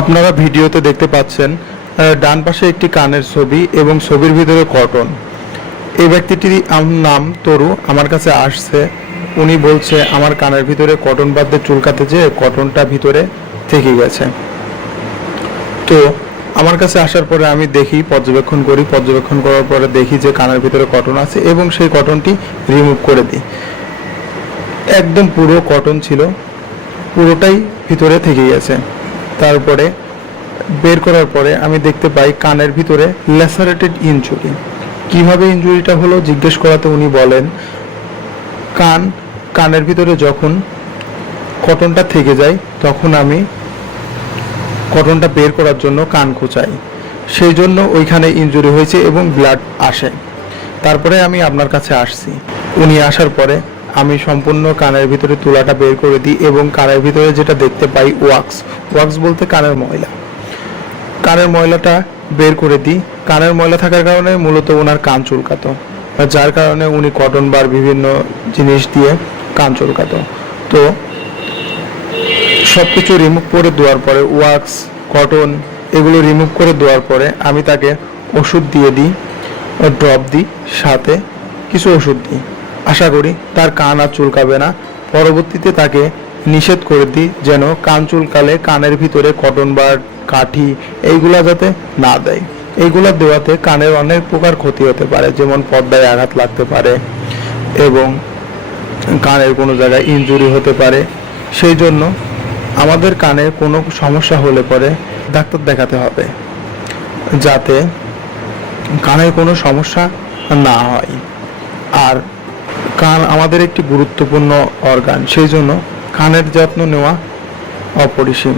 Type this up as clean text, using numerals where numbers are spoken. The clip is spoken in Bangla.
আপনারা ভিডিওতে দেখতে পাচ্ছেন ডান পাশে একটি কানের ছবি এবং ছবির ভিতরে কটন। এই ব্যক্তিটির নাম তরু আমার কাছে আসছে। উনি বলছে আমার কানের ভিতরে কটন বাঁধতে চুলকাতে যেয়ে কটনটা ভিতরে থেকে গেছে। তো আমার কাছে আসার পরে আমি দেখি, পর্যবেক্ষণ করার পরে দেখি যে কানের ভিতরে কটন আছে এবং সেই কটনটি রিমুভ করে দিই। একদম পুরো কটন ছিল, পুরোটাই ভিতরে থেকে গেছে। তারপরে বের করার পরে আমি দেখতে পাই কানের ভিতরে ল্যাসারেটেড ইনজুরি। কিভাবে ইনজুরিটা হলো জিজ্ঞেস করাতে উনি বলেন কানের ভিতরে যখন কটনটা থেকে যায় তখন আমি কটনটা বের করার জন্য কান খোঁচাই, সেই জন্য ওইখানে ইনজুরি হয়েছে এবং ব্লাড আসে। তারপরে আমি আপনার কাছে আসছি। উনি আসার পরে আমি সম্পূর্ণ কানের ভিতরে তুলাটা বের করে দিই এবং কানের ভিতরে যেটা দেখতে পাই ওয়াক্স বলতে কানের ময়লাটা বের করে দিই। কানের ময়লা থাকার কারণে মূলত ওনার কান চুলকাতো, যার কারণে উনি কটন বার বিভিন্ন জিনিস দিয়ে কান চুলকাতো। তো সব কিছু রিমুভ করে দেওয়ার পরে ওয়াক্স, কটন এগুলো রিমুভ করে দেওয়ার পরে আমি তাকে ওষুধ দিয়ে দিই, ড্রপ দিই, সাথে কিছু ওষুধ দিই। আশা করি তার কান আর চুলকাবে না। পরবর্তীতে তাকে নিষেধ করে দিই যেন কান চুলকালে কানের ভিতরে কটন বার, কাঠি এইগুলা যাতে না দেয়। এইগুলা দেওয়াতে কানের অনেক প্রকার ক্ষতি হতে পারে, যেমন পর্দায় আঘাত লাগতে পারে এবং কানের কোনো জায়গায় ইনজুরি হতে পারে। সেই জন্য আমাদের কানে কোনো সমস্যা হলে পরে ডাক্তার দেখাতে হবে, যাতে কানের কোনো সমস্যা না হয়। আর কান আমাদের একটি গুরুত্বপূর্ণ অর্গান, সেই জন্য কানের যত্ন নেওয়া অপরিসীম।